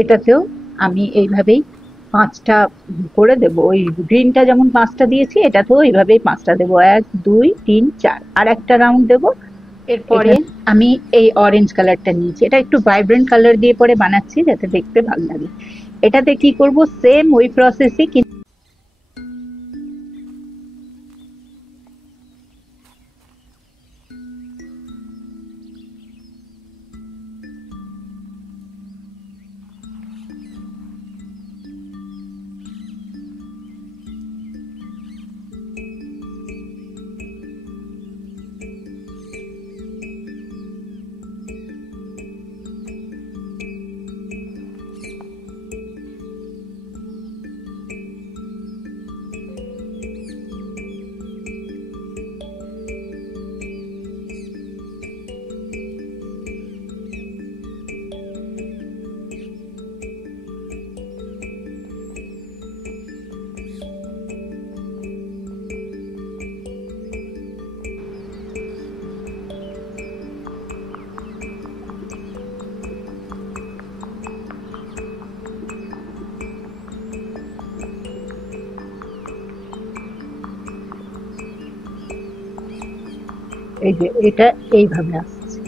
এটাতেও আমি এইভাবেই 5টা করে দেব। ওই গ্রিনটা যেমন 5টা দিয়েছি, এটাতেও এইভাবেই 5টা দেবো। 1 2 3 4, আর একটা রাউন্ড দেবো। এরপরে আমি এই অরেঞ্জ কালারটা নিয়েছি, এটা একটু ভাইব্রেন্ট কালার দিয়ে পরে বানাচ্ছি যাতে দেখতে ভালো লাগে। এটাতে কি করব, সেম ওই প্রসেসই, এই যে এটা এইভাবে আসছে।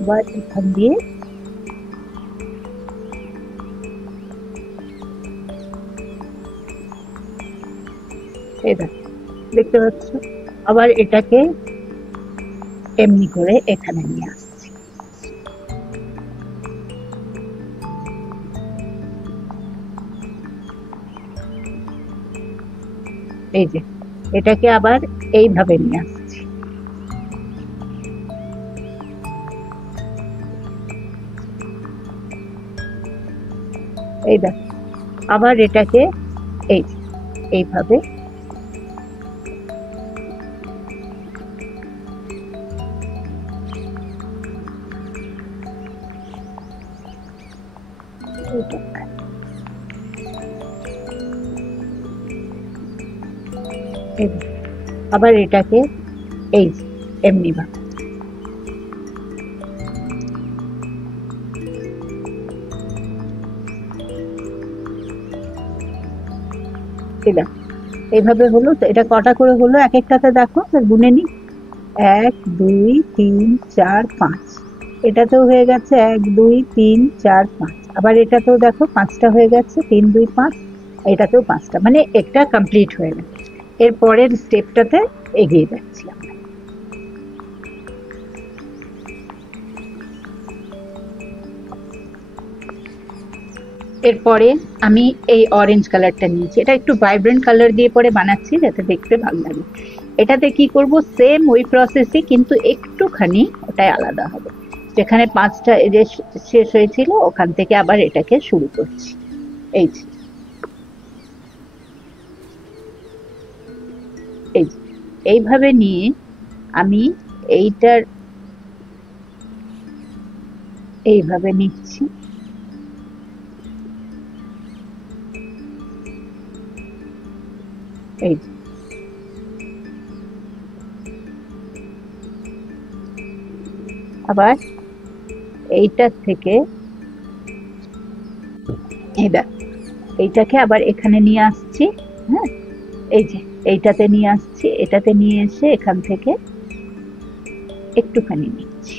এবার এখান দিয়ে এই দেখতে পাচ্ছ, আবার এটাকে এমনি করে এখানে নিয়ে আসছি। এই যে এটাকে আবার এইভাবে নিয়ে আসছি। এই দেখো, আবার এটাকে এই এইভাবে আবার এটাকে এই এমনি ভাবে এইভাবে হলো। তো এটা কটা করে হলো এক একটাতে দেখো, গুনে নি। 1 2 3 4 5, এটাতেও হয়ে গেছে 1 2 3 4 5, আবার এটাতেও দেখো 5টা হয়ে গেছে, 3 2 5, এটাতেও 5টা, মানে একটা কমপ্লিট হয়ে গেছে। এর পরের স্টেপটাতে এগিয়ে যাচ্ছি আমরা। এরপরে আমি এই অরেঞ্জ কালারটা নিয়েছি, এটা একটু ভাইব্রেন্ট কালার দিয়ে পরে বানাচ্ছি যাতে দেখতে ভালো লাগে। এটাতে কি করব, সেম ওই প্রসেসই, কিন্তু একটুখানি ওটাই আলাদা হবে। যেখানে 5টা যে শেষ হয়েছিল ওখান থেকে আবার এটাকে শুরু করছি। এই যে এইভাবে নিয়ে আমি এইটার এইভাবে নিচ্ছি। এই আবার এইটার থেকে এইটাকে আবার এখানে নিয়ে আসছি। হ্যাঁ, এই যে এইটাতে নিয়ে আসছি, এটাতে নিয়ে এসে এখান থেকে একটুখানি নিচ্ছি।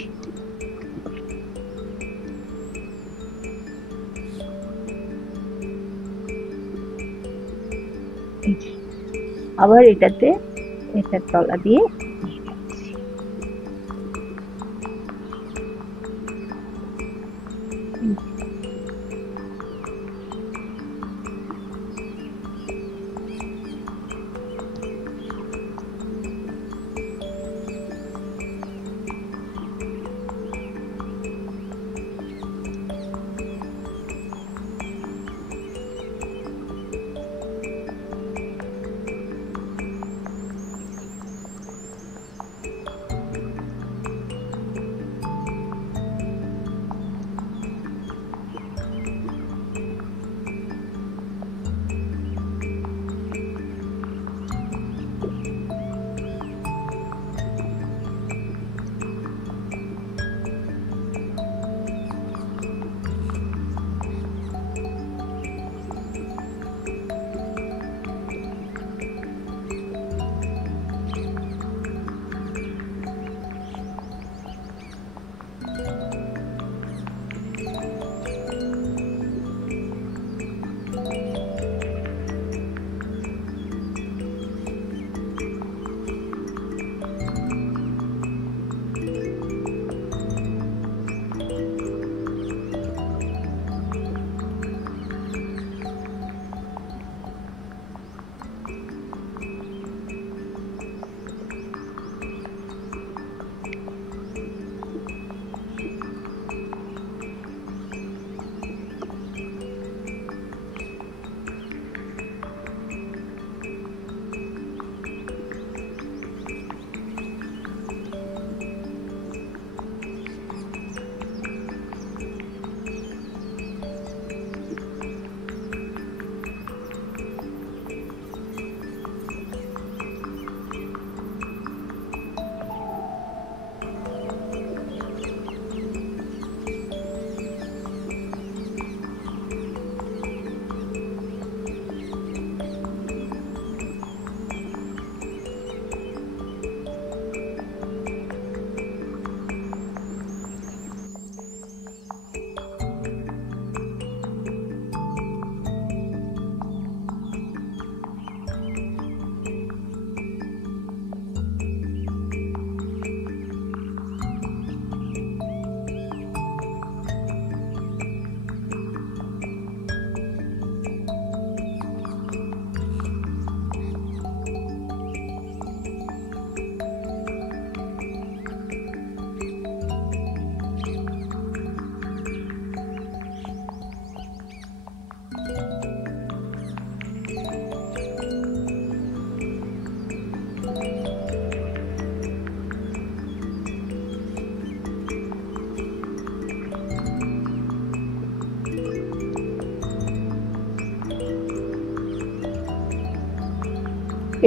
আবার এটাতে এটার তলা দিয়ে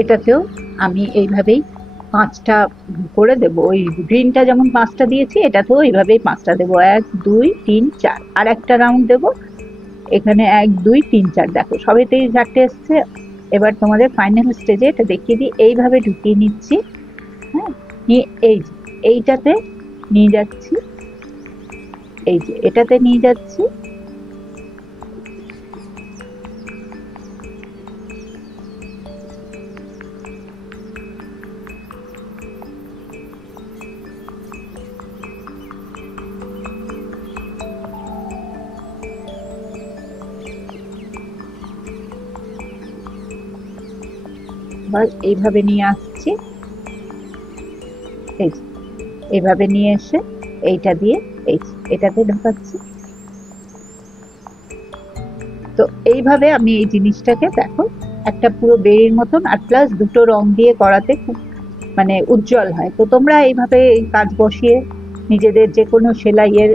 এটাতেও আমি এইভাবেই 5টা করে দেবো। ওই গ্রিনটা যেমন 5টা দিয়েছি, এটাতেও এইভাবেই 5টা দেবো। 1 2 3 4, আর একটা রাউন্ড দেবো। এখানে 1 2 3 4, দেখো সবেতেই 4টে এসছে। এবার তোমাদের ফাইনাল স্টেজে এটা দেখিয়ে দিই। এইভাবে ঢুকিয়ে নিচ্ছি, হ্যাঁ, নিয়ে এইটাতে নিয়ে যাচ্ছি, এই যে এটাতে নিয়ে যাচ্ছি। এবার এইভাবে নিয়ে আসছি, এই যে এইভাবে নিয়ে এসে এইটা দিয়ে এটাতে ঢোকাচ্ছি। তো এইভাবে আমি এই জিনিসটাকে দেখো একটা পুরো বেড়ির মতন, আর প্লাস দুটো রং দিয়ে করাতে খুব মানে উজ্জ্বল হয়। তো তোমরা এইভাবে এই কাজ বসিয়ে নিজেদের যে কোনো সেলাইয়ের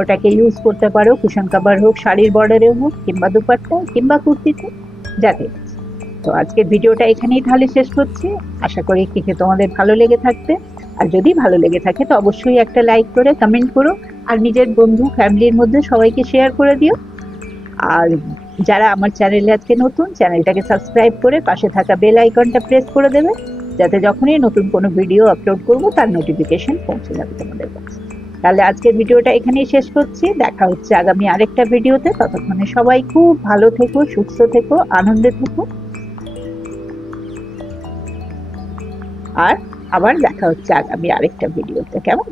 ওটাকে ইউজ করতে পারো, কুশন কাভার হোক, শাড়ির বর্ডারে হোক, কিংবা দুপাট্টায়, কিংবা কুর্তিতে, যাতে। তো আজকের ভিডিওটা এখানেই তাহলে শেষ করছি। আশা করি দেখে তোমাদের ভালো লেগে থাকবে। আর যদি ভালো লেগে থাকে তো অবশ্যই একটা লাইক করে কমেন্ট করো, আর নিজের বন্ধু ফ্যামিলির মধ্যে সবাইকে শেয়ার করে দিও। আর যারা আমার চ্যানেলে আজকে নতুন, চ্যানেলটাকে সাবস্ক্রাইব করে পাশে থাকা বেল আইকনটা প্রেস করে দেবে, যাতে যখনই নতুন কোনো ভিডিও আপলোড করব তার নোটিফিকেশন পৌঁছে যাবে তোমাদের কাছে। তাহলে আজকের ভিডিওটা এখানেই শেষ করছি। দেখা হচ্ছে আগামী আরেকটা ভিডিওতে। ততক্ষণে সবাই খুব ভালো থেকো, সুস্থ থেকো, আনন্দে থেকো। আর আবার দেখা হচ্ছে আগামী আরেকটা ভিডিওতে, কেমন?